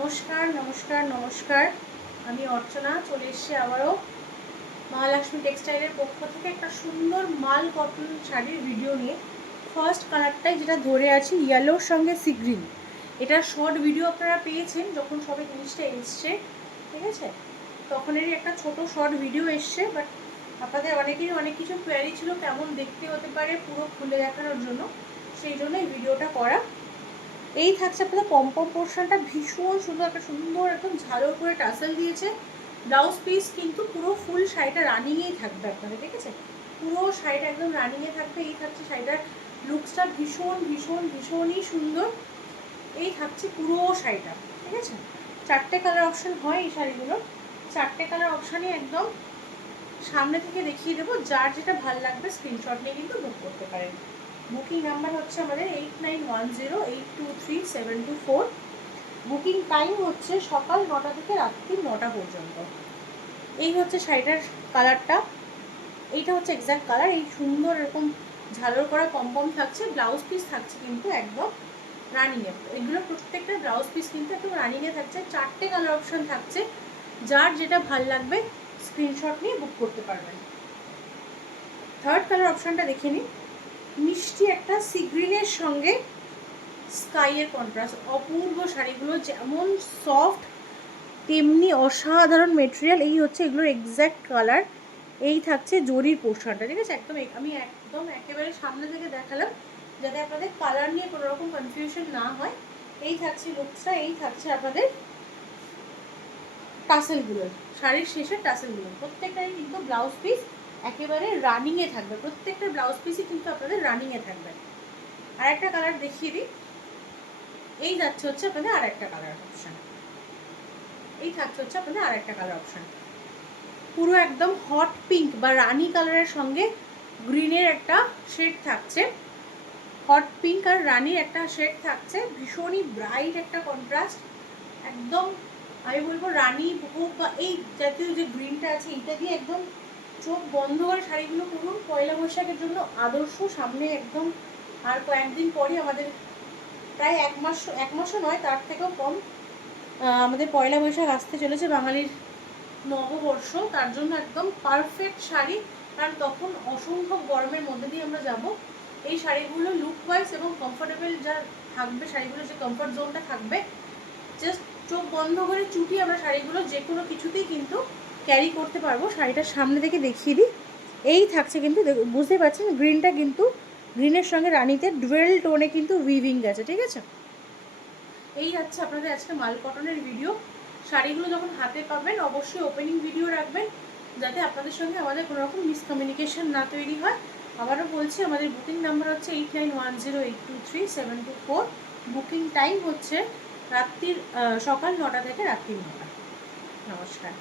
নমস্কার নমস্কার নমস্কার, আমি অর্চনা চলে এসেছি আবারও মহালক্ষ্মী টেক্সটাইলের পক্ষ থেকে একটা সুন্দর মাল কটন শাড়ির ভিডিও নিয়ে। ফার্স্ট কালারটাই যেটা ধরে আছি ইয়েলোর সঙ্গে সি গ্রিন, এটা শর্ট ভিডিও আপনারা পেয়েছেন যখন সবে জিনিসটা এসছে, ঠিক আছে? তখনেরই একটা ছোট শর্ট ভিডিও এসছে, বাট আপনাদের অনেকেরই অনেক কিছু কোয়ারি ছিল কেমন দেখতে হতে পারে পুরো খুলে দেখানোর জন্য, সেই জন্য এই ভিডিওটা করা। এই থাকছে আপনাদের পম্পম পোর্শনটা ভীষণ সুন্দর, একটা সুন্দর একদম ঝালর করে টাসেল দিয়েছে। ব্লাউজ পিস কিন্তু পুরো ফুল শাড়িটা রানিংয়েই থাকবে আপনাদের, ঠিক আছে? পুরো শাড়িটা একদম রানিংয়ে থাকবে। এই থাকছে শাড়িটার লুকসটা ভীষণ ভীষণ ভীষণই সুন্দর। এই থাকছে পুরো শাড়িটা, ঠিক আছে? চারটে কালার অপশান হয় এই শাড়িগুলোর, চারটে কালার অপশানই একদম সামনে থেকে দেখিয়ে দেবো। যার যেটা ভালো লাগবে স্ক্রিনশট নিয়ে কিন্তু বুক করতে পারেন। বুকিং নাম্বার হচ্ছে আমাদের 8910823724। বুকিং টাইম হচ্ছে সকাল 9টা থেকে রাত্রি 9টা পর্যন্ত। এই হচ্ছে শাড়িটার কালারটা, এইটা হচ্ছে এক্স্যাক্ট কালার। এই সুন্দর এরকম ঝালর করা পম্পম থাকছে, ব্লাউজ পিস থাকছে কিন্তু একদম রানিংয়ে। এগুলো প্রত্যেকটা ব্লাউজ পিস কিন্তু একদম রানিংয়ে থাকছে। চারটে কালার অপশান থাকছে, যার যেটা ভাল লাগবে স্ক্রিনশট নিয়ে বুক করতে পারবেন। থার্ড কালার অপশানটা দেখে নিন। মিষ্টি একটা সি গ্রিনের সঙ্গে স্কাইয়ের কন্ট্রাস্ট, অপূর্ব শাড়িগুলো যেমন সফট তেমনি অসাধারণ মেটেরিয়াল। এই হচ্ছে এগুলোর এক্স্যাক্ট কালার। এই থাকছে জরির পোর্শনটা, ঠিক আছে? আমি একদম একেবারে সামনে থেকে দেখালাম যাতে আপনাদের কালার নিয়ে কোনো রকম কনফিউশন না হয়। এই থাকছে লুকসটা, এই থাকছে আপনাদের টাসেলগুলো, শাড়ির শেষের টাসেলগুলো। প্রত্যেকটাই কিন্তু ব্লাউজ পিস একেবারে রানিংয়ে থাকবে, প্রত্যেকটা ব্লাউজ পিসই কিন্তু আপনাদের রানিংয়ে থাকবে। আর একটা কালার দেখিয়ে দিই। এই যাচ্ছে হচ্ছে আপনাদের আর একটা কালার অপশান, এই থাকছে হচ্ছে আপনাদের আর একটা কালার অপশান। পুরো একদম হট পিঙ্ক বা রানি কালারের সঙ্গে গ্রিনের একটা শেড থাকছে, হট পিঙ্ক আর রানির একটা শেড থাকছে, ভীষণই ব্রাইট একটা কন্ট্রাস্ট। একদম আমি বলবো রানি হোক বা এই জাতীয় যে গ্রিনটা আছে, এইটা দিয়ে একদম চোখ বন্ধ করে শাড়িগুলো করুন। পয়লা বৈশাখের জন্য আদর্শ। সামনে একদম আর কয়েকদিন পরই আমাদের, প্রায় এক মাসও নয় তার থেকেও কম, আমাদের পয়লা বৈশাখ আসতে চলেছে, বাঙালির নববর্ষ। তার জন্য একদম পারফেক্ট শাড়ি, কারণ তখন অসংখ্য গরমের মধ্যে দিয়ে আমরা যাব। এই শাড়িগুলো লুক ওয়াইজ এবং কমফোর্টেবল যা থাকবে, শাড়িগুলো যে কমফোর্ট জোনটা থাকবে, জাস্ট চোখ বন্ধ করে চুটি আমরা শাড়িগুলো যে কোনো কিছুতেই কিন্তু ক্যারি করতে পারবো। শাড়িটার সামনে থেকে দেখিয়ে দিই। এই থাকছে কিন্তু বুঝতে পারছেন গ্রিনটা কিন্তু গ্রিনের সঙ্গে রানিতে ডুয়েল টোনে কিন্তু উইভিং গেছে, ঠিক আছে? এই যাচ্ছে আপনাদের আজকে মাল কটনের ভিডিও। শাড়িগুলো যখন হাতে পাবেন অবশ্যই ওপেনিং ভিডিও রাখবেন, যাতে আপনাদের সঙ্গে আমাদের কোনো রকম মিসকমিউনিকেশন না তৈরি হয়। আবারও বলছি, আমাদের বুকিং নাম্বার হচ্ছে 8910823724। বুকিং টাইম হচ্ছে রাত্রির সকাল 9টা থেকে রাত্রি 9টা। নমস্কার।